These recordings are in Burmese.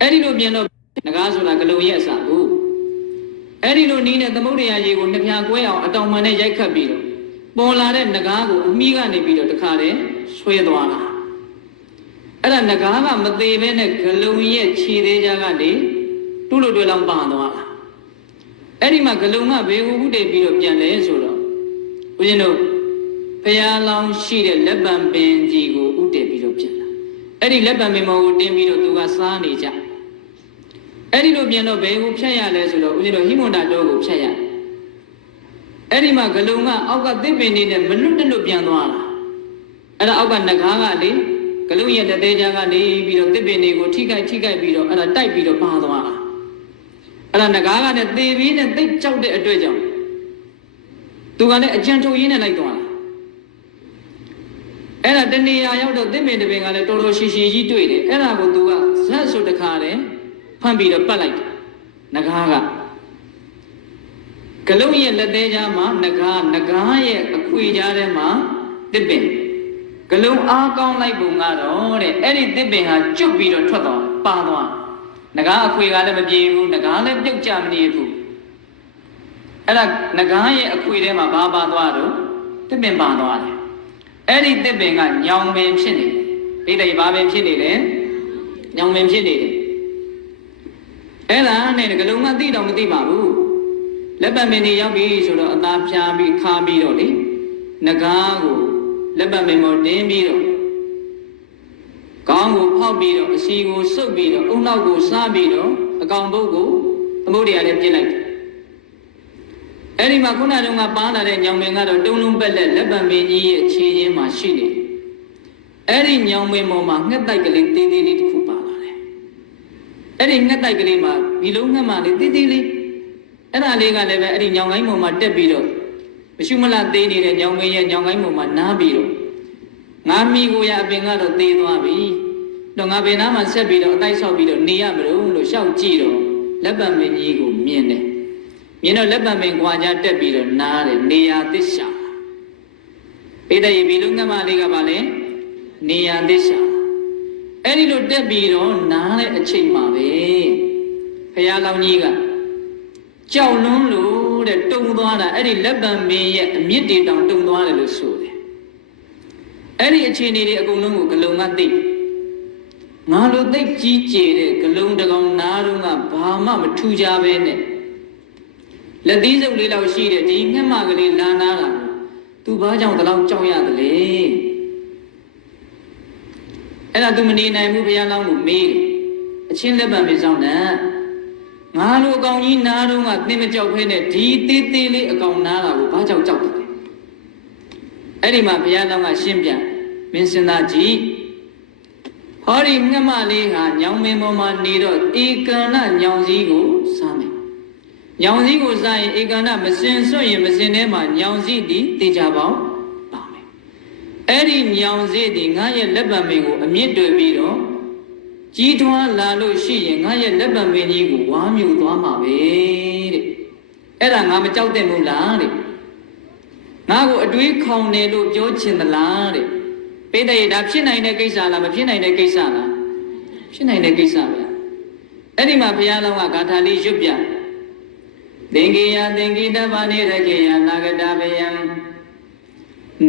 အဲ့ဒီလိုပြန်တော့ငကားဆိုတာဂလုံရဲ့အစာကိုအဲ့ဒီလိုနီးနဲ့သမုဒ္ဒရာရေကိုနှစ်ဖြာကွဲအောင်အတောင်မှန်နဲ့ရိုက်ခတ်ပြီးတော့ပေါ်လာတဲ့ငကားကိုအမိကနေပြီးတော့တခါတည်းဆွဲသွားတာအဲ့ဒါငကားကမသေးဘဲနဲ့ဂလုံရဲ့ခြေသေးကြကနေတူးလို့တွေ့လောက်ပါသွားတာအဲ့ဒီမှာဂလုံကဘေးကိုဥတည်ပြီးတော့ပြန်လဲဆိုတော့ဦးဇင်းတို့ဖရာလောင်းရှိတဲ့လက်ပံပင်ကြီးကိုဥတည်ပြီးတော့ပြန်လာအဲ့ဒီလက်ပံပင်မော်ကိုတင်းပြီးတော့သူကစားနေကြအဲ့ဒီလိုပြန်တော့ဘယ်ကိုဖြတ်ရလဲဆိုတော့ဦးဇင်းတို့ဟိမွန်တာတောကိုဖြတ်ရအဲ့ဒီမှာဂလုံကအောက်ကသစ်ပင်နေနဲ့မလွတ်တလွတ်ပြန်သွားတာအဲ့ဒါအောက်ကငကားကလေဂလုံရဲ့တသေးချာကနေပြီးတော့သစ်ပင်တွေကိုထိခိုက်ပြီးတော့အဲ့ဒါတိုက်ပြီးတော့ပါသွားတာအဲ့ဒါငကားကလည်းသေပြီးနဲ့သိကြောက်တဲ့အတွက်ကြောင့်သူကလည်းအကြံထုတ်ရင်းနဲ့လိုက်သွားတာအဲ့ဒါတနေရာရောက်တော့သစ်ပင်တစ်ပင်ကလည်းတော်တော်ရှိရှိကြီးတွေ့တယ်အဲ့ဒါကိုသူကဇက်ဆိုတခါတည်းဖမ်းပြီးတော့ပတ်လိုက်တယ်ငကားကဂလုံရဲ့လက်သေးချာမှာငကားရဲ့အခွေကြားထဲမှာသစ်ပင်ဂလုံအားကောင်းလိုက်ပုံကတော့တဲ့အဲ့ဒီသစ်ပင်ဟာကျွတ်ပြီးတော့ထွက်သွားပါသွားငကားအခွေကလည်းမပြေဘူးငကားလည်းပြုတ်ကြမနေဘူးအဲ့ဒါငကားရဲ့အခွေထဲမှာဘာပါသွားတော့သစ်ပင်ပါသွားတယ်အဲ့ဒီသစ်ပင်ကညောင်ပင်ဖြစ်နေတယ်ဒိဋ္ဌိဘာပင်ဖြစ်နေတယ်ညောင်ပင်ဖြစ်နေတယ်အဲ့ဒါနဲ့ဂလုံကသိတော့မသိပါဘူးလက်ပံပင်တွေရောက်ပြီဆိုတော့အသားဖြားပြီးခါပြီးတော့လေငကားကိုလက်ပံပင်ပေါ်တင်းပြီးတော့ခေါင်းကိုဖောက်ပြီးတော့အစီကိုစုပ်ပြီးတော့အုံနောက်ကိုစားပြီးတော့အကောင်ပုတ်ကိုသမုဒ္ဒရာနဲ့ပြစ်လိုက်တယ်အဲ့ဒီမှာခုနတုန်းကပန်းလာတဲ့ညောင်ပင်ကတော့တုံးလုံးပက်လက်ပံပင်ကြီးရဲ့ခြေရင်းမှာရှိနေတယ်အဲ့ဒီညောင်ပင်ပေါ်မှာငှက်တိုက်ကလေးသေးသေးလေးတစ်ခုပါလာတယ်အဲ့ဒီငှက်တိုက်ကလေးမှာဒီလုံးငှက်မှလေးသေးသေးလေးအဲ့ဒါလေးကလည်းပဲအဲ့ဒီညောင်ကိုင်းပေါ်မှာတက်ပြီးတော့မရှုမလသေးနေတဲ့ညောင်ပင်ရဲ့ညောင်ကိုင်းပေါ်မှာနားပြီးတော့ငါမိကိုရအပင်ကတော့သေးသွားပြီတော့ငါပင်သားမှာဆက်ပြီးတော့အတိုက်ဆောက်ပြီးတော့နေရမလို့ရှောက်ကြည့်တော့လက်ပံပင်ကြီးကိုမြင်တယ်မြင်တော့လက်ပံပင်ကွာကြတက်ပြီးတော့နားတယ်နေရာသစ္စာဣတယေဘီလုံးငမလေးကပါလေနေရာသစ္စာအဲ့ဒီလိုတက်ပြီးတော့နားတဲ့အချိန်မှာပဲဘုရားလောင်းကြီးကကြောက်လွန်းလို့တဲ့တုံသွားတာအဲ့ဒီလက်ပံပင်ရဲ့အမြင့်တွေတောင်တုံသွားတယ်လို့ဆိုတယ်အဲ့ဒီအခြေအနေတွေအကုန်လုံးကိုဂလုံကသိငါလိုသိကြီးကျယ်တဲ့ဂလုံတကောင်နားတော့ကဘာမှမထူကြပဲနဲ့လက်သီးစုပ်လေးလောက်ရှိတဲ့ဒီငှက်မကလေးလာနာတာသူဘာကြောင့်တလောက်ကြောက်ရတယ်လဲအဲ့ဒါသူမနေနိုင်ဘူးဘုရားလောင်းကိုမေးတယ်အချင်းလက်ပံပင်ဆောင်တဲ့ငါလိုအကောင်ကြီးနားတော့ကသင်မကြောက်ဖဲနဲ့ဒီသေးသေးလေးအကောင်နားတာကိုဘာကြောင့်ကြောက်တယ်အဲ့ဒီမှာဘုရားလောင်းကရှင်းပြန်မင်းစင်သားကြီးဟောဒီငှက်မလေးဟာညောင်မင်းပေါ်မှာနေတော့ဧကန္နညောင်စည်းကိုစားမယ်ညောင်စည်းကိုစားရင်ဧကန္နမစင်စွန့်ရင်မစင်ထဲမှာညောင်စည်းဒီတေချာပေါင်းပါမယ်အဲ့ဒီညောင်စည်းဒီငါရဲ့လက်ပံပင်ကိုအမြင့်တွေ့ပြီးတော့ကြီးထွားလာလို့ရှိရင်ငါရဲ့လက်ပံပင်ကြီးကိုဝါမြူသွားမှာပဲတဲ့အဲ့ဒါငါမကြောက်တဲ့ဘူးလားတဲ့ငါကိုအတွေးခေါင်တယ်လို့ပြောချင်သလားတဲ့ပိဋကဒါဖြစ်နိုင်တဲ့ကိစ္စလားမဖြစ်နိုင်တဲ့ကိစ္စလားဖြစ်နိုင်တဲ့ကိစ္စပဲအဲ့ဒီမှာဘုရားလောင်းကဂါထာလေးရွတ်ပြသင်္ကေယသင်္ကိတပါနေရခေယနာဂတဗယံ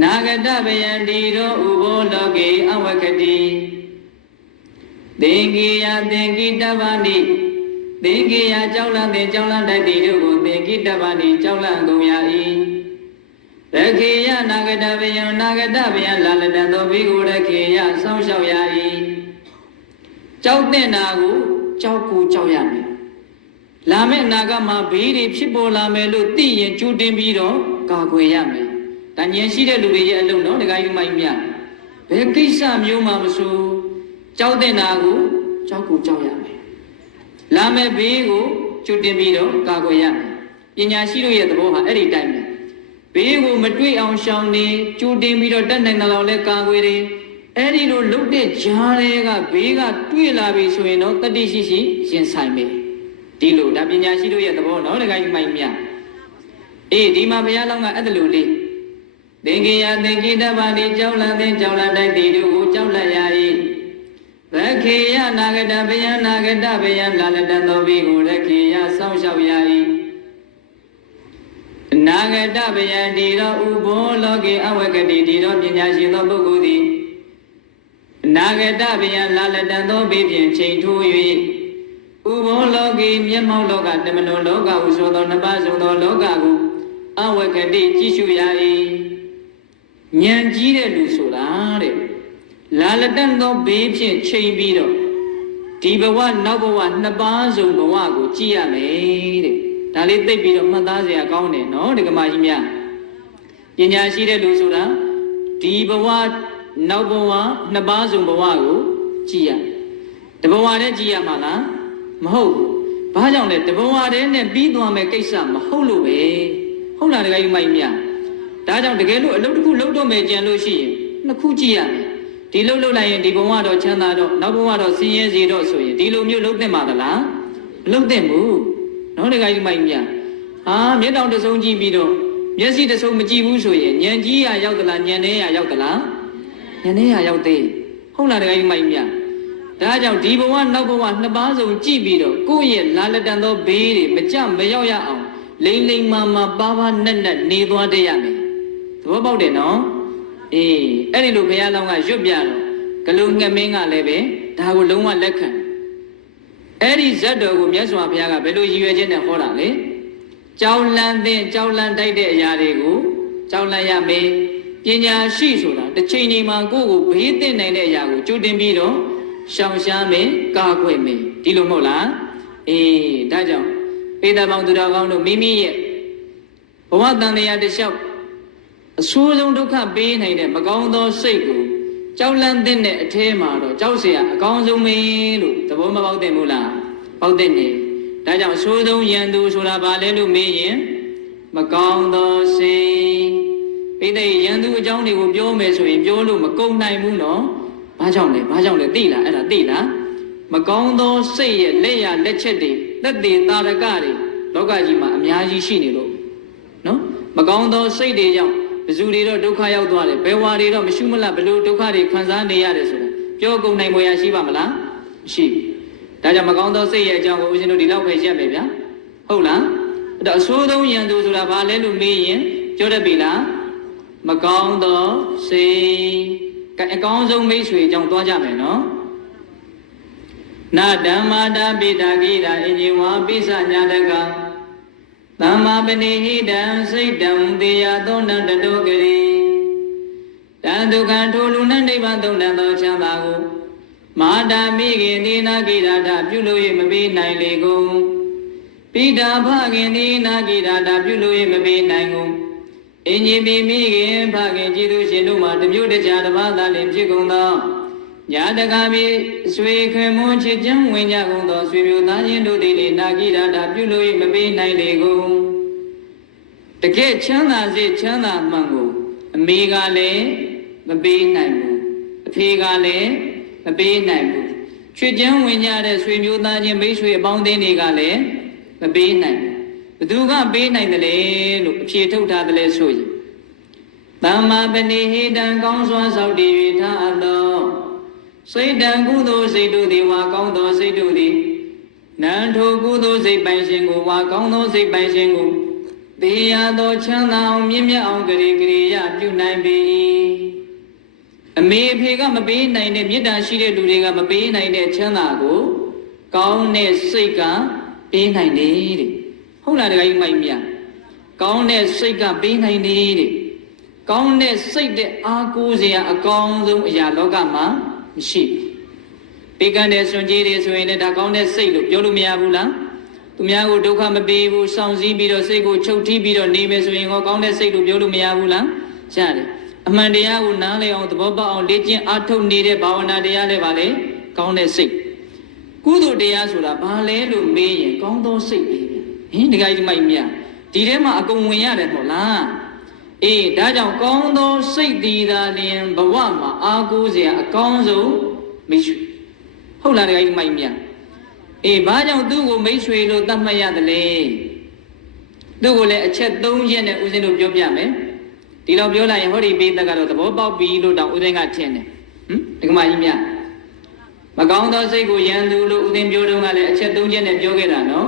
နာဂတဗယံဒီရောဥဘောလောကေအဝကတိသင်္ကေယသင်္ကိတပါနိသင်္ကေယကြောက်လန့်တဲ့ကြောက်လန့်တတ်သည်တို့ကိုသင်္ကိတပါနိကြောက်လန့်ကုန်ရ၏ရခေယနာဂတဗယံနာဂတဗယံလာလတံသောဘိက္ခုရခေယစောင့်ရှောက်ရ၏ကြောက်တဲ့နာကိုကြောက်ကိုကြောက်ရမယ်လာမယ့်အနာဂတ်မှာဘေးတွေဖြစ်ပေါ်လာမယ်လို့သိရင်ကြိုတင်ပြီးတော့ကာကွယ်ရမယ်။ဒါဉာဏ်ရှိတဲ့လူတွေရဲ့အလုံးတော့ဒကာယူမိုင်းမြဘယ်ကိစ္စမျိုးမှမဆိုကြောက်တဲ့နာကိုကြောက်ကိုကြောက်ရမယ်။လာမယ့်ဘေးကိုကြိုတင်ပြီးတော့ကာကွယ်ရမယ်။ပညာရှိတို့ရဲ့သဘောဟာအဲ့ဒီတိုင်းပဲ။ဘေးကိုမတွေ့အောင်ရှောင်နေကြိုတင်ပြီးတော့တတ်နိုင်တဲ့လောက်လဲကာကွယ်တယ်။အဲ့ဒီလိုလုပ်တဲ့ဂျားတွေကဘေးကတွေ့လာပြီဆိုရင်တော့တတိရှိရင်ဆိုင်မယ်ဒီလိုဒါပညာရှိတို့ရဲ့သဘောနော်တခါကြီးမိုင်းမြအေးဒီမှာဘုရားလောင်းကအဲ့ဒါလိုလေးသင်္ကေယသင်္ကိတပါဏိကြောက်လန့်တဲ့ကြောက်လန့်တိုက်သည်တို့ကိုကြောက်လန့်ရ၏ သခေယနာဂတဗယံနာဂတဗယံလာလတံသောဘိကိုရခေယစောင့်ရှောက်ရ၏နာဂတဗယံဒီတော်ဥဘောလောကေအဝကတိဒီတော်ပညာရှိသောပုဂ္ဂိုလ်သည်နာဂတဗယံလာလတံသောဘိဖြင့်ချိန်ထိုး၍ဥဘောလောကေမျက်မှောက်လောကတမနောလောကဟုဆိုသောနှစ်ပါးစုံသောလောကကိုအဝကတိကြည့်ရှုရ၏ဉာဏ်ကြီးတဲ့လူဆိုတာတဲ့လာလတံသောဘေးဖြင့်ချိန်ပြီးတော့ဒီဘဝနောက်ဘဝနှစ်ပါးစုံဘဝကိုကြည့်ရမယ်တဲ့ဒါလေးသိပြီးတော့မှတ်သားစရာကောင်းတယ်နော်ဒီကမာကြီးများပညာရှိတဲ့လူဆိုတာဒီဘဝနောက်ဘဝနှစ်ပါးစုံဘဝကိုကြည့်ရတဘဝတည်းကြည့်ရမှာလားမဟုတ်ဘူးဘာကြောင့်လဲတဘဝတည်းနဲ့ပြီးသွားမယ်ကိစ္စမဟုတ်လို့ပဲဟုတ်လားတကယ်ကြီးမိုက်မြဒါကြောင့်တကယ်လို့အလုပ်တစ်ခုလုပ်တော့မယ်ကြံလို့ရှိရင်နှစ်ခုကြည့်ရမယ်ဒီလှုပ်လိုက်ရင်ဒီဘဝတော့ချမ်းသာတော့နောက်ဘဝတော့ဆင်းရဲစေတော့ဆိုရင်ဒီလိုမျိုးလှုပ်သင့်ပါသလားမလှုပ်သင့်ဘူးနော်တကယ်ကြီးမိုက်မြမျက်တောင်တစ်စုံကြည့်ပြီးတော့မျက်စိတစ်စုံမကြည့်ဘူးဆိုရင်ဉာဏ်ကြီးရရောက်သလားဉာဏ်နဲ့ရရောက်သလားဉာဏ်နဲ့ရရောက်သေးဟုတ်လားတကယ်ကြီးမိုက်မြဒါကြောင့်ဒီဘဝနောက်ဘဝနှစ်ပါးစုံကြည့်ပြီးတော့ကိုယ့်ရဲ့လာလတန်သောဘေးတွေမကြမရောက်ရအောင်လိမ့်လိမ့်မာမာပါပါနက်နက်နေသွားတတ်ရမယ်သဘောပေါက်တယ်နော်အေးအဲ့ဒီလိုဘုရားလောင်းကရွတ်ပြတော့ဂလုံငှက်မင်းကလည်းပဲဒါကိုလုံးဝလက်ခံအဲ့ဒီဇတ်တော်ကိုမြတ်စွာဘုရားကဘယ်လိုရည်ရွယ်ချက်နဲ့ဟောတာလဲကြောက်လန့်တဲ့ကြောက်လန့်တိုက်တဲ့အရာတွေကိုကြောက်လန့်ရမယ်ပညာရှိဆိုတာတစ်ချိန်ချိန်မှာကိုယ့်ကိုဘေးသင့်နိုင်တဲ့အရာကိုကြိုတင်ပြီးတော့ရှောင်ရှားမယ်ကာကွယ်မယ်ဒီလိုမဟုတ်လားအေးဒါကြောင့်ပေတပေါင်းသူတော်ကောင်းတို့မိမိရဲ့ဘဝတန်တရားတစ်လျှောက်အဆိုးဆုံးဒုက္ခပေးနိုင်တဲ့မကောင်းသောစိတ်ကိုကြောက်လန့်တဲ့အထဲမှာတော့ကြောက်เสียအကောင်းဆုံးပဲလို့သဘောမပေါက်တဲ့မို့လားပေါက်တဲ့နေဒါကြောင့်အဆိုးဆုံးယံသူဆိုတာဘာလဲလို့မေးရင်မကောင်းသောစိတ်ပိဋိယံသူအကြောင်းတွေကိုပြောမယ်ဆိုရင်ပြောလို့မကုန်နိုင်ဘူးနော်ဘာကြောင့်လဲသိလားအဲ့ဒါသိလားမကောင်းသောစိတ်ရဲ့လက်ရလက်ချက်တွေသက်သေတာရကတွေလောကကြီးမှာအများကြီးရှိနေလို့နော်မကောင်းသောစိတ်တွေကြောင့်ဘယ်သူတွေတော့ဒုက္ခရောက်သွားတယ်ဘယ်ဝါတွေတော့မရှုမလတ်ဘယ်လိုဒုက္ခတွေခံစားနေရတယ်ဆိုတာပြောကုန်နိုင်ပွဲရရှိပါမလားမရှိဒါကြောင့်မကောင်းသောစိတ်ရဲ့အကြောင်းကိုဦးဇင်းတို့ဒီလောက်ပဲရက်မယ်ဗျာဟုတ်လားအဲ့တော့အဆိုးဆုံးယံသူဆိုတာဘာလဲလို့မေးရင်ပြောတတ်ပြီလားမကောင်းသောစိတ်အကောင်းဆုံးမိတ်ဆွေအကြောင်းသွားကြမယ်နော်နာဓမ္မာတာပိတာဂိတာအင်ဂျီဝါပိစညာတကသမ္မာပနိဟိတံစိတ်တံတေယသောဏတတောကရိတံဒုက္ခထိုလူနနိဗ္ဗာန်သုံးတန်သောချမ်းသာကိုမာတာမိခင်ဒီနာဂိတာတပြုလို့၍မပေးနိုင်လေကုန်ပိတာဖခင်ဒီနာဂိတာတပြုလို့၍မပေးနိုင်ကုန်အင်ဂျီပိမိခင်ဖခင်ကြည်သူရှင်တို့မှာတမျိုးတခြားတစ်ပါးသာလျှင်ဖြစ်ကုန်သောညာတကာမိဆွေခင်မွန်ချစ်ချမ်းဝင်ကြကုန်သောဆွေမျိုးသားချင်းတို့သည်နာဂိတာတပြုလို့၍မပေးနိုင်လေကုန်တကယ်ချမ်းသာစေချမ်းသာမှန်ကိုအမေကလည်းမပေးနိုင်ဘူးအဖေကလည်းမပေးနိုင်ဘူးချစ်ချမ်းဝင်ကြတဲ့ဆွေမျိုးသားချင်းမိတ်ဆွေအပေါင်းအသင်းတွေကလည်းမပေးနိုင်ဘူးဘသူကပေးနိုင်တယ်လေလို့အဖြေထုတ်ထားတယ်လေဆိုရင်သမ္မာပဏိဟိတံကောင်းစွာသောက်တည်၍ထားအပ်သောစိတ်တံကုသိုလ်စိတ်တို့သည်ဝါကောင်းသောစိတ်တို့သည်နံထိုကုသိုလ်စိတ်ပိုင်ရှင်ကိုဝါကောင်းသောစိတ်ပိုင်ရှင်ကိုတေရသောချမ်းသာအောင်မြင့်မြတ်အောင်ကြည်ကြည်ရပြုနိုင်ပေ၏အမေအဖေကမပေးနိုင်တဲ့မေတ္တာရှိတဲ့လူတွေကမပေးနိုင်တဲ့ချမ်းသာကိုကောင်းတဲ့စိတ်ကပေးနိုင်တယ်တဲ့ဟုတ်လားတကယ်မိုက်မြကောင်းတဲ့စိတ်ကပေးနိုင်တယ်တဲ့ကောင်းတဲ့စိတ်တဲ့အားကိုးစရာအကောင်းဆုံးအရာလောကမှာမရှိပေးကမ်းတဲ့စွန့်ကြည်တွေဆိုရင်လည်းဒါကောင်းတဲ့စိတ်လို့ပြောလို့မရဘူးလားသူများကိုဒုက္ခမပေးဘူးစောင့်စည်းပြီးတော့စိတ်ကိုချုပ်ထိပြီးတော့နေမယ်ဆိုရင်ကောကောင်းတဲ့စိတ်လို့ပြောလို့မရဘူးလားရတယ်အမှန်တရားကိုနားလည်အောင်သဘောပေါက်အောင်လေ့ကျင့်အားထုတ်နေတဲ့ဘာဝနာတရားလည်းပါလေကောင်းတဲ့စိတ်ကုသိုလ်တရားဆိုတာဘာလဲလို့မေးရင်ကောင်းသောစိတ်ပဲဗျဟင်ဒီကိဒီမိုက်မြဒီထဲမှာအကုန်ဝင်ရတယ်မဟုတ်လားအေးဒါကြောင့်ကောင်းသောစိတ်တည်သာလျင်ဘဝမှာအားကိုးစရာအကောင်းဆုံးမိတ်ဆွေဟုတ်လားတကယ်မိုက်မြအေးဘာကြောင့်သူ့ကိုမိတ်ဆွေလို့သတ်မှတ်ရတယ်လဲသူ့ကိုလည်းအချက်၃ချက်နဲ့ဦးဇင်းတို့ပြောပြမယ်ဒီလောက်ပြောလိုက်ရင်ဟောဒီပိဿကတော့သဘောပေါက်ပြီလို့တောင်ဦးဇင်းကထင်တယ်ဟင်ဒကမကြီးမြ မကောင်းသောစိတ်ကိုရန်သူလို့ဦးသိန်းပြောတော့ကလည်းအချက်၃ချက်နဲ့ပြောခဲ့တာနော်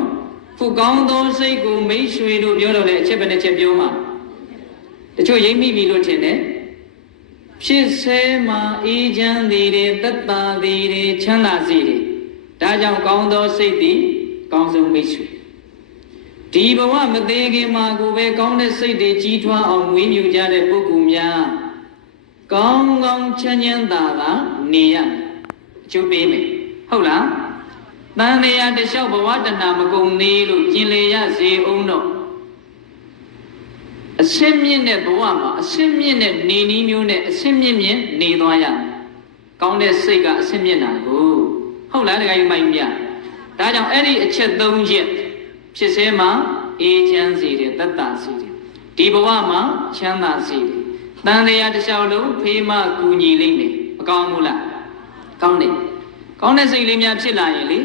ခုကောင်းသောစိတ်ကိုမိတ်ဆွေလို့ပြောတော့လည်းအချက်ပဲတစ်ချက်ပြောမှာတချို့ရိပ်မိပြီလို့ထင်တယ်ဖြစ်ဆဲမှာအေးချမ်းသည်တွေသက်သာသည်တွေချမ်းသာစေတယ်ဒါကြောင့်ကောင်းသောစိတ်သည်ကောင်းဆုံးမိတ်ဆွေဒီဘဝမသေးခင်မှာကိုပဲကောင်းတဲ့စိတ်တွေကြီးထွားအောင်မွေးမြူကြတဲ့ပုဂ္ဂိုလ်များကောင်းကောင်းချမ်းချမ်းသာသာနေရအကျိုးပေးမယ်ဟုတ်လားတန်တရားတစ်လျှောက်ဘဝတဏမကုန်သေးလို့ကျင်လေရစေအောင်တော့အစင်းမြင့်တဲ့ဘဝမှာအစင်းမြင့်တဲ့နေနည်းမျိုးနဲ့အစင်းမြင့်မြင့်နေသွားရကောင်းတဲ့စိတ်ကအစင်းမြင့်တာကိုဟုတ်လားတခါကြီးမိုင်းမြဒါကြောင့်အဲ့ဒီအချက်၃ချက်ဖြစ်စေမှာအေးချမ်းစေတယ်သက်သာစေတယ်ဒီဘဝမှာချမ်းသာစေတယ်တန်တရားတစ်လျှောက်လုံးဖေးမကူညီလိမ့်မယ်မကောင်းဘူးလားကောင်းတယ်ကောင်းတဲ့စိတ်လေးများဖြစ်လာရင်လေ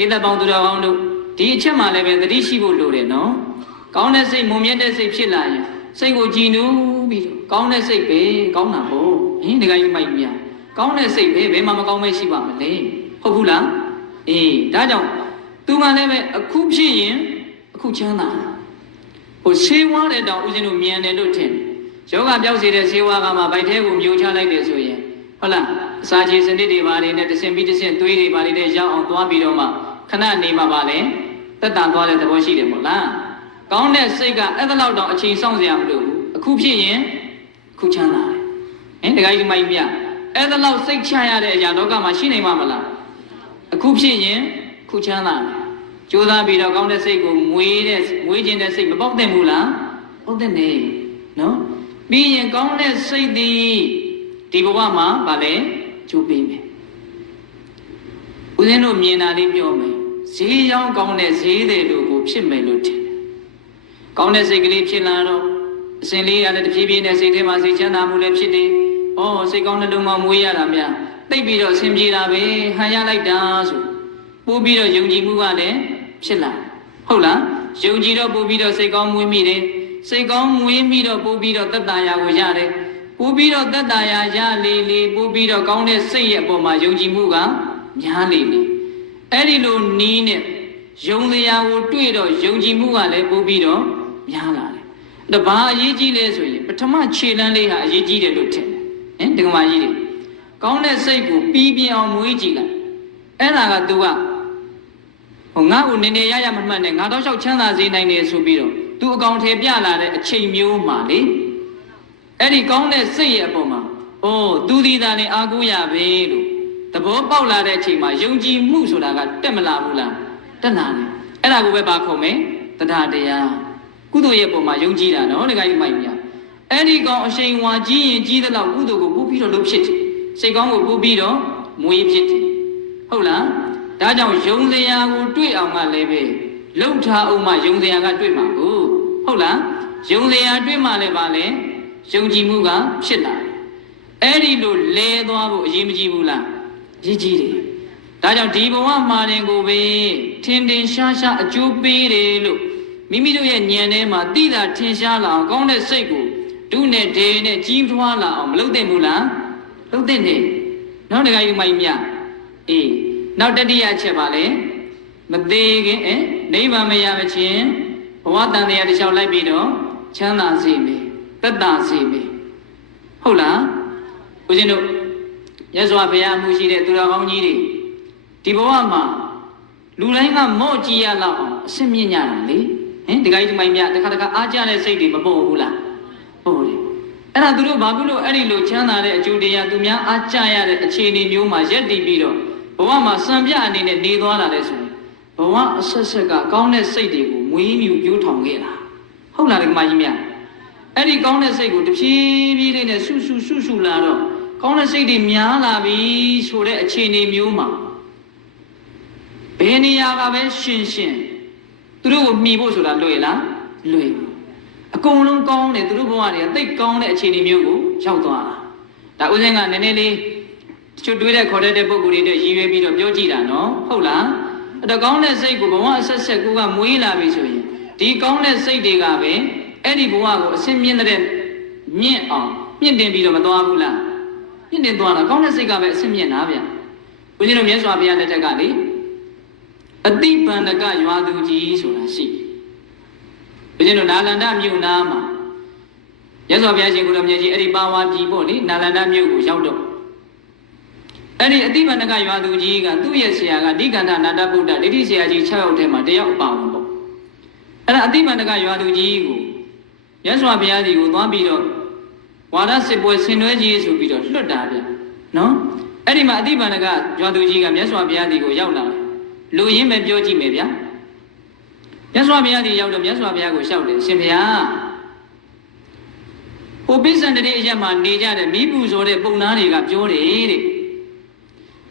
ဧတပေါင်းသူတော်ကောင်းတို့ဒီအချက်မှလည်းပဲသတိရှိဖို့လိုတယ်နော်ကောင်းတဲ့စိတ်မုံမြတ်တဲ့စိတ်ဖြစ်လာရင်စိတ်ကိုကြည်နူးပြီးကောင်းတဲ့စိတ်ပဲကောင်းတာပေါ့ဟင်ဒီကကြီးမိုက်မြကောင်းတဲ့စိတ်ပဲဘယ်မှမကောင်းမဲရှိပါမလဲဟုတ်ဘူးလားအေးဒါကြောင့်သူမှလည်းပဲအခုဖြစ်ရင်အခုချမ်းသာဟိုဆေးဝါးတဲ့တောင်ဦးဇင်းတို့မြန်တယ်လို့ထင်ယောဂပြောက်စေတဲ့ဆေးဝါးကမှဗိုက်ထဲကိုမြုပ်ချလိုက်တယ်ဆိုရင်ဟုတ်လားအစာချေစနစ်တွေပါနေနဲ့တဆင်ပြီးတဆင်သွေးတွေပါနေတဲ့ရောက်အောင်သွားပြီးတော့မှခဏနေမှာပါလေတက်တန်သွားတဲ့သဘောရှိတယ်မို့လားကောင်းတဲ့စိတ်ကအဲ့ဒါလောက်တောင်အချိန်ဆောင်စရာမလိုဘူးအခုဖြစ်ရင်အခုချမ်းသာတယ်ဟင်တခါကြီးမိုက်မြအဲ့ဒါလောက်စိတ်ချရတဲ့အရာလောကမှာရှိနေမှာမလားအခုဖြစ်ရင်အခုချမ်းသာတယ်ကြိုးစားပြီးတော့ကောင်းတဲ့စိတ်ကိုမွေးခြင်းတဲ့စိတ်မပေါက်သင့်ဘူးလားပေါက်သင့်တယ်နော်ပြီးရင်ကောင်းတဲ့စိတ်သည်ဒီဘဝမှာဗာလဲကျိုးပေးမယ်ဦးဇင်းတို့မြင်တာလေးပြောမယ်ဈေးရောင်းကောင်းတဲ့ဈေးတွေတို့ကိုဖြစ်မယ်လို့ထင်တယ်ကောင်းတဲ့စိတ်ကလေးဖြစ်လာတော့အစဉ်လေးရတဲ့တဖြည်းဖြည်းနဲ့စိတ်ထဲမှာစိတ်ချမ်းသာမှုလည်းဖြစ်တယ်ဩစိတ်ကောင်းတဲ့လုံးမမွေးရတာများသိပြီးတော့အဆင်ပြေတာပဲဟန်ရလိုက်တာဆိုပို့ပြီးတော့ယုံကြည်မှုကလည်းဖြစ်လာဟုတ်လားယုံကြည်တော့ပို့ပြီးတော့စိတ်ကောင်းမွေးမိတယ်စိတ်ကောင်းမွေးမိတော့ပို့ပြီးတော့သက်သာရာကိုရတယ်ပို့ပြီးတော့သက်သာရာရလေလေပို့ပြီးတော့ကောင်းတဲ့စိတ်ရဲ့အပေါ်မှာယုံကြည်မှုကများလေလေအဲ့ဒီလိုနီးနဲ့ယုံတရားကိုတွေ့တော့ယုံကြည်မှုကလည်းပို့ပြီးတော့များလာတယ်အဲ့တော့ဘာအရေးကြီးလဲဆိုရင်ပထမခြေလှမ်းလေးဟာအရေးကြီးတယ်လို့ထင်တယ်ဟင်ဒီကမာကြီးတွေကောင်းတဲ့စိတ်ကိုပြီးပြင်းအောင်မွေးကြည့်လိုက်အဲ့ဒါက तू ကဟိုငါ့ကိုနည်းနည်းရရမမှတ်နဲ့ငါတော့လျှောက်ချမ်းသာစေနိုင်တယ်ဆိုပြီးတော့ तू အကောင်ထဲပြလာတဲ့အချိန်မျိုးမှာလေအဲ့ဒီကောင်းတဲ့စိတ်ရဲ့အပေါ်မှာအိုး तू ဒီသားနဲ့အာကိုရပဲလို့သဘောပေါက်လာတဲ့အချိန်မှာယုံကြည်မှုဆိုတာကတက်မလာဘူးလားတက်လာတယ်အဲ့ဒါကိုပဲပါခုံမယ်တရားတရားကုသိုလ်ရဲ့ပုံမှာယုံကြည်တာနော်တခါကြီးမိုက်မြအဲ့ဒီကောင်အရှိန်ဝါကြီးရင်ကြီးသလောက်ကုသိုလ်ကိုပို့ပြီးတော့လုပ်ဖြစ်တယ်စိတ်ကောင်းကိုပို့ပြီးတော့မွေးဖြစ်တယ်ဟုတ်လားဒါကြောင့်ယုံစရာကိုတွေ့အောင်ကလည်းပဲလှုပ်ထားအောင်မှယုံစရာကတွေ့မှာကိုဟုတ်လားယုံစရာတွေ့မှလည်းပါလေယုံကြည်မှုကဖြစ်လာတယ်အဲ့ဒီလိုလဲသွားဖို့အရေးမကြီးဘူးလားအရေးကြီးတယ်ဒါကြောင့်ဒီဘဝမှာတင်ကိုပဲထင်ထင်ရှားရှားအကျိုးပေးတယ်လို့မိမိတို့ရဲ့ဉာဏ်ထဲမှာသိတာထင်ရှားလာအောင်ကောင်းတဲ့စိတ်ကိုဒုနဲ့ဒေနဲ့ကြီးထွားလာအောင်မလုပ်သင့်ဘူးလားလုပ်သင့်တယ်နောက်တခါယူမိုင်းမြအေးနောက်တတိယချက်ပါလေမသေးခင်နိဗ္ဗာန်မရမချင်းဘဝတန်တရားတစ်လျှောက်လိုက်ပြီးတော့ချမ်းသာစေမယ်သက်သာစေမယ်ဟုတ်လားဦးဇင်းတို့ရသော်ဘုရားမှုရှိတဲ့သူတော်ကောင်းကြီးတွေဒီဘဝမှာလူတိုင်းကမော့ကြည့်ရလောက်အောင်အဆင့်မြင့်ကြတာလေဟင်ဒီကိစ္စမိုင်းမြတခါတခါအားကြတဲ့စိတ်တွေမပေါ်ဘူးလားပေါ်တယ်အဲ့ဒါသူတို့ဘာဖြစ်လို့အဲ့ဒီလိုချမ်းသာတဲ့အကျိုးတရားသူများအားကြရတဲ့အခြေအနေမျိုးမှာရက်တည်ပြီးတော့ဘဝမှာစံပြအနေနဲ့နေသွားတာလဲဆိုရင်ဘဝအဆက်ဆက်ကကောင်းတဲ့စိတ်တွေကိုမွေးမြူပြိုးထောင်ခဲ့တာဟုတ်လားဒီကမကြီးမြအဲ့ဒီကောင်းတဲ့စိတ်ကိုတဖြည်းဖြည်းလေးနဲ့ဆုလာတော့ကောင်းတဲ့စိတ်တွေများလာပြီဆိုတဲ့အခြေအနေမျိုးမှာဘယ်နေရာကပဲရှင်သူတို့ကိုမှီဖို့ဆိုတာလွယ်လားလွယ်အကုန်လုံးကောင်းတယ်သူတို့ဘဝတွေကသိကောင်းတဲ့အခြေအနေမျိုးကိုရောက်သွားတာဒါဥစဉ်ကနည်းနည်းလေးချွတ်တွေးတဲ့ခေါ်တဲ့ပုံကိုယ်တွေရည်ရွယ်ပြီးတော့ပြောကြည့်တာနော်ဟုတ်လားအဲ့တော့ကောင်းတဲ့စိတ်ကိုဘဝအဆက်ဆက်ကိုကမွေးလာပြီဆိုရင်ဒီကောင်းတဲ့စိတ်တွေကပဲအဲ့ဒီဘဝကိုအစင်းမြင့်တဲ့မြင့်အောင်မြင့်တင်ပြီးတော့မသွားဘူးလားမြင့်တင်သွားတာကောင်းတဲ့စိတ်ကပဲအစင်းမြင့်တာဗျဦး ဦးဇင်းတို့မြတ်စွာဘုရားလက်ထက်ကလေအတိပန္နကရွာသူကြီးဆိုတာရှိဦးဇင်းတို့နာလန္ဒမြို့နာမှာမြတ်စွာဘုရားရှင်ကိုယ်တော်မြတ်ကြီးအဲ့ဒီပါဝါပြည်ပေါ့လေနာလန္ဒမြို့ကိုရောက်တော့အဲ့ဒီအတိပန္နကရွာသူကြီးကသူ့ရဲ့ဆရာကဒီကန္တနာတဗုဒ္ဓဒိဋ္ဌိဆရာကြီး6ယောက်ထဲမှာတယောက်အပါဝင်ပေါ့အဲ့ဒါအတိပန္နကရွာသူကြီးကိုမြတ်စွာဘုရားကြီးကိုသွားပြီးတော့ဝါဒစစ်ပွဲဆင်နွှဲကြီးဆိုပြီးတော့လွတ်တာဗျနော်အဲ့ဒီမှာအတိပန္နကရွာသူကြီးကမြတ်စွာဘုရားကြီးကိုရောက်လာတယ်လူရင်းပဲပြောကြည့်မယ်ဗျာမြတ်စွာဘုရားကြီးရောက်တော့မြတ်စွာဘုရားကိုလျှောက်တယ်ရှင်ဘုရားဟိုပိဿန္တရေအရက်မှာနေကြတဲ့မိပူဇော်တဲ့ပုံသားတွေကပြောတယ်တဲ့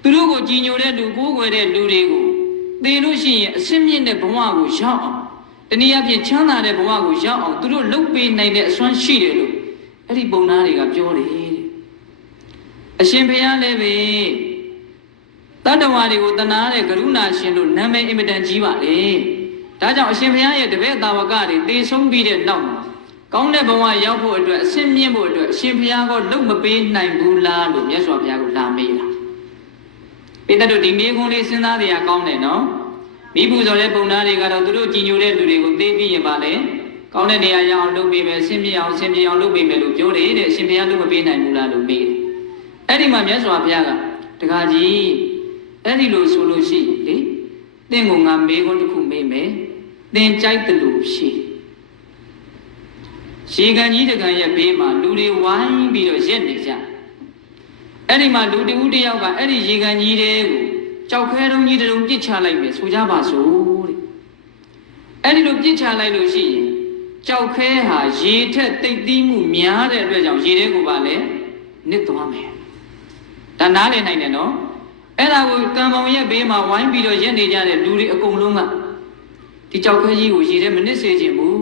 သူတို့ကိုကြည်ညိုတဲ့လူကိုးကွယ်တဲ့လူတွေကိုသေလို့ရှိရင်အစင်းမြင့်တဲ့ဘဝကိုရောက်အောင်တနည်းအားဖြင့်ချမ်းသာတဲ့ဘဝကိုရောက်အောင်သူတို့လှုပ်ပေးနိုင်တဲ့အစွမ်းရှိတယ်လို့အဲ့ဒီပုံသားတွေကပြောတယ်တဲ့အရှင်ဘုရားလည်းပဲတတ္တဝါတွေကိုတနာတဲ့ကရုဏာရှင်လို့နာမည်အင်မတန်ကြီးပါလေဒါကြောင့်အရှင်ဘုရားရဲ့တပည့်တာဝကတွေသေဆုံးပြီးတဲ့နောက်မှာကောင်းတဲ့ဘဝရောက်ဖို့အတွက်အစင်းမြင့်ဖို့အတွက်အရှင်ဘုရားကလှုပ်မပေးနိုင်ဘူးလားလို့မြတ်စွာဘုရားကလာမေးတာပိဋကတို့ဒီမေးခွန်းလေးစဉ်းစားကြရကောင်းတယ်နော်မိပူဇော်တဲ့ပုံသားတွေကတော့သူတို့ကြည်ညိုတဲ့လူတွေကိုသိပြီးရင်ပါလေကောင်းတဲ့နေရာရအောင်လုပ်ပေးမယ်ဆင်းပြေအောင်လုပ်ပေးမယ်လို့ပြောတယ်တဲ့အရှင်ဘုရားတို့မပေးနိုင်ဘူးလားလို့မေးတယ်အဲ့ဒီမှာမြတ်စွာဘုရားကတခါကြီးအဲ့ဒီလိုဆိုလို့ရှိလေသင်ကငါမေးခွန်းတစ်ခုမေးမယ်သင်ကြိုက်တယ်လို့ဖြေရေကန်ကြီးတကန်ရဲ့ဘေးမှာလူတွေဝိုင်းပြီးတော့ရက်နေကြအဲ့ဒီမှာလူတဦးတယောက်ကအဲ့ဒီရေကန်ကြီးတွေကိုကြောက်ခဲတုံးကြီးတုံးပြစ်ချလိုက်မယ်ဆိုကြပါစို့တဲ့အဲ့ဒီလိုပြစ်ချလိုက်လို့ရှိရင်ကြောက်ခဲဟာရေထက်တိတ်သီးမှုများတဲ့အတွက်ကြောင့်ရေထဲကိုပါလဲနစ်သွားမယ်ဒါနားလည်နိုင်တယ်နော်အဲ့ဒါကိုကံပေါင်ရဲ့ဘေးမှာဝိုင်းပြီးတော့ရက်နေကြတဲ့လူတွေအကုန်လုံးကဒီကြောက်ခဲကြီးကိုရေထဲမနစ်စေချင်ဘူး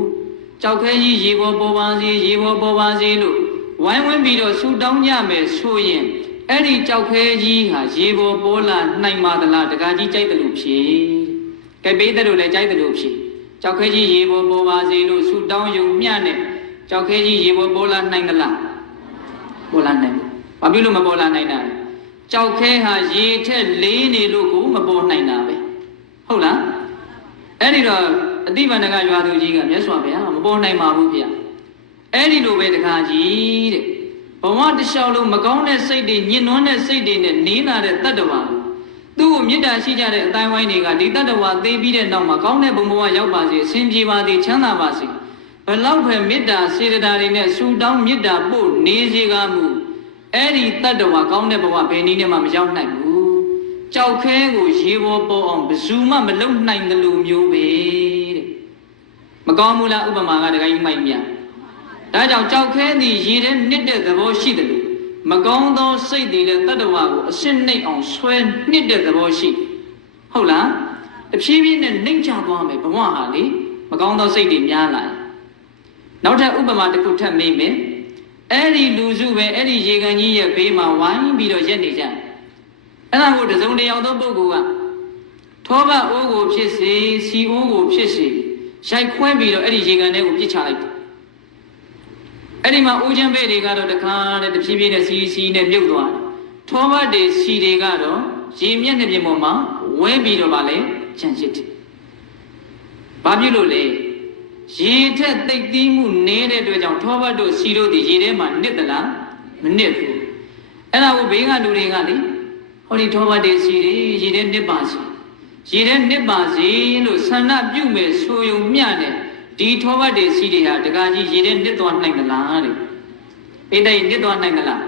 ကြောက်ခဲကြီးရေပေါ်ပေါ်ပါစေရေပေါ်ပေါ်ပါစေလို့ဝိုင်းဝန်းပြီးတော့ဆူတောင်းကြမယ်ဆိုရင်အဲ့ဒီကြောက်ခဲကြီးဟာရေပေါ်ပေါ်လာနိုင်ပါသလားတခါကြီးကြိုက်တယ်လို့ဖြေကဲပေးတယ်လို့လည်းကြိုက်တယ်လို့ဖြေကြောက်ခဲကြီးရေပေါ်ပေါ်ပါစေလို့ဆူတောင်းယုံမျှနဲ့ကြောက်ခဲကြီးရေပေါ်ပေါ်လာနိုင်သလားပေါ်လာနိုင်ဘာဖြစ်လို့မပေါ်လာနိုင်တာလဲကြောက်ခဲဟာရေထက်လေးနေလို့ကိုမပေါ်နိုင်တာပဲဟုတ်လားအဲ့ဒီတော့အတိပန္နကရွာသူကြီးကမြတ်စွာဘုရားမပေါ်နိုင်ပါဘူးဗျအဲ့ဒီလိုပဲတခါကြီးတဲ့ဘဝတစ်လျှောက်လုံးမကောင်းတဲ့စိတ်တွေညှဉ်းနှွမ်းတဲ့စိတ်တွေနဲ့နေလာတဲ့တတ္တဝါသူ့ကိုမေတ္တာရှိကြတဲ့အတိုင်းဝိုင်းတွေကဒီတတ္တဝါသိပြီးတဲ့နောက်မှာကောင်းတဲ့ဘုံဘဝရောက်ပါစေအစဉ်ပြေပါစေချမ်းသာပါစေဘလောက်ပဲမေတ္တာစေတနာတွေနဲ့ဆူတောင်းမေတ္တာပို့နေစေကမူအဲ့ဒီတတ္တဝါကောင်းတဲ့ဘဝဘယ်နည်းနဲ့မှမရောက်နိုင်ဘူးကြောက်ခဲကိုရေပေါ်ပေါ်အောင်ဘယ်သူမှမလုံနိုင်တယ်လို့မျိုးပဲတဲ့မကောင်းဘူးလားဥပမာကတခါကြီးမိုက်မြဒါကြောင့်ကြောက်ခဲသည်ရေထဲနစ်တဲ့သဘောရှိတယ်လို့မကောင်းသောစိတ်တွေလည်းတတ္တဝါကိုအစစ်နှိပ်အောင်ဆွဲနှစ်တဲ့သဘောရှိဟုတ်လားတဖြည်းဖြည်းနဲ့နှိမ်ချသွားမယ်ဘဝဟာလေမကောင်းသောစိတ်တွေများလာနောက်ထပ်ဥပမာတစ်ခုထပ်မေးမယ်အဲ့ဒီလူစုပဲအဲ့ဒီရေကန်ကြီးရဲ့ဘေးမှာဝိုင်းပြီးတော့ရက်နေကြအဲ့ဒါကိုတစုံတယောက်သောပုဂ္ဂိုလ်ကထောပတ်အိုးကိုဖြစ်စေစီအိုးကိုဖြစ်စေရိုက်ခွဲပြီးတော့အဲ့ဒီရေကန်ထဲကိုပြစ်ချလိုက်တယ်အဲ့ဒီမှာအိုးချမ်းပဲတွေကတော့တခါနဲ့တဖြည်းဖြည်းနဲ့စီနဲ့မြုပ်သွားတယ်ထောပတ်တွေစီတွေကတော့ရေမျက်နှာပြင်ပေါ်မှာဝဲပြီးတော့ဗာလဲချန်ချစ်တယ်ဘာဖြစ်လို့လဲရေထက်သိပ်သီးမှုနေတဲ့အတွက်ကြောင့်ထောပတ်တို့စီတို့ဒီရေထဲမှာနစ်သလားမနစ်ဘူးအဲ့ဒါကိုဘေးကလူတွေကလေဟောဒီထောပတ်တွေစီတွေရေထဲနစ်ပါစေရေထဲနစ်ပါစေလို့ဆန္ဒပြုမယ်ဆိုယုံမျှနဲ့ဒီထောပတ်တွေစီတွေဟာတကားကြီးရေထဲနစ်သွားနိုင်သလားတဲ့အဲ့ဒါနစ်သွားနိုင်သလား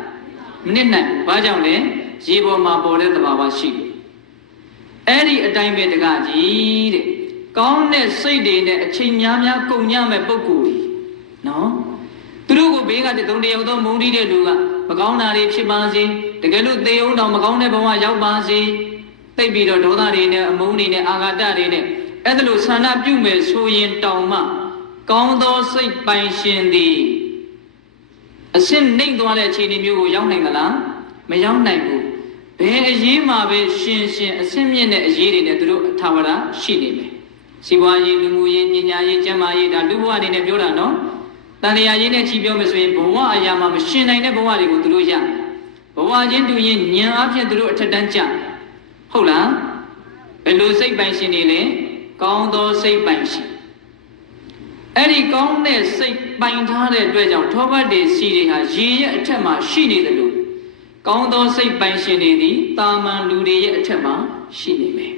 မနစ်နိုင်ဘာကြောင့်လဲရေပေါ်မှာပေါ်တဲ့သဘာဝရှိတယ်အဲ့ဒီအတိုင်းပဲတကားကြီးတဲ့ကောင်းတဲ့စိတ်တွေနဲ့အချိန်များများကုန်ညမဲ့ပုဂ္ဂိုလ်ကြီးနော်သူတို့ကိုဘေးကတုံတယောက်သောမုန်းတီးတဲ့လူကမကောင်းတာတွေဖြစ်ပါစေတကယ်လို့သေအောင်တောင်မကောင်းတဲ့ဘဝရောက်ပါစေသိပြီးတော့ဒေါသတွေနဲ့အမုန်းတွေနဲ့အာဃာတတွေနဲ့အဲ့ဒါလို့ဆန္ဒပြုမယ်ဆိုရင်တောင်မှကောင်းသောစိတ်ပိုင်ရှင်သည်အရှင်းနှိမ့်သွားတဲ့အခြေအနေမျိုးကိုရောက်နိုင်သလားမရောက်နိုင်ဘူးဘယ်အရေးမှာပဲရှင်အရှင်းမြင့်တဲ့အရေးတွေနဲ့သူတို့အထာဝရရှိနေမယ်စီဝါရေးလူမှုရေးဉာဏ်ရေးကျမ်းမာရေးဒါလူဘဝအနေနဲ့ပြောတာနော်တန်လျာရေးနဲ့ချီပြောမယ်ဆိုရင်ဘဝအရာမှာမရှင်နိုင်တဲ့ဘဝတွေကိုသူတို့ရဘဝချင်းတူရင်ဉာဏ်အဖြစ်သူတို့အထက်တန်းကြ ဟုတ်လားဘယ်လိုစိတ်ပိုင်ရှင်နေလဲကောင်းသောစိတ်ပိုင်ရှင်အဲ့ဒီကောင်းတဲ့စိတ်ပိုင်ထားတဲ့အတွက်ကြောင့်ထောပတ်တွေစီတွေဟာရေရဲ့အထက်မှာရှိနေတယ်လို့ကောင်းသောစိတ်ပိုင်ရှင်တွေသည်တာမန်လူတွေရဲ့အထက်မှာရှိနေမယ်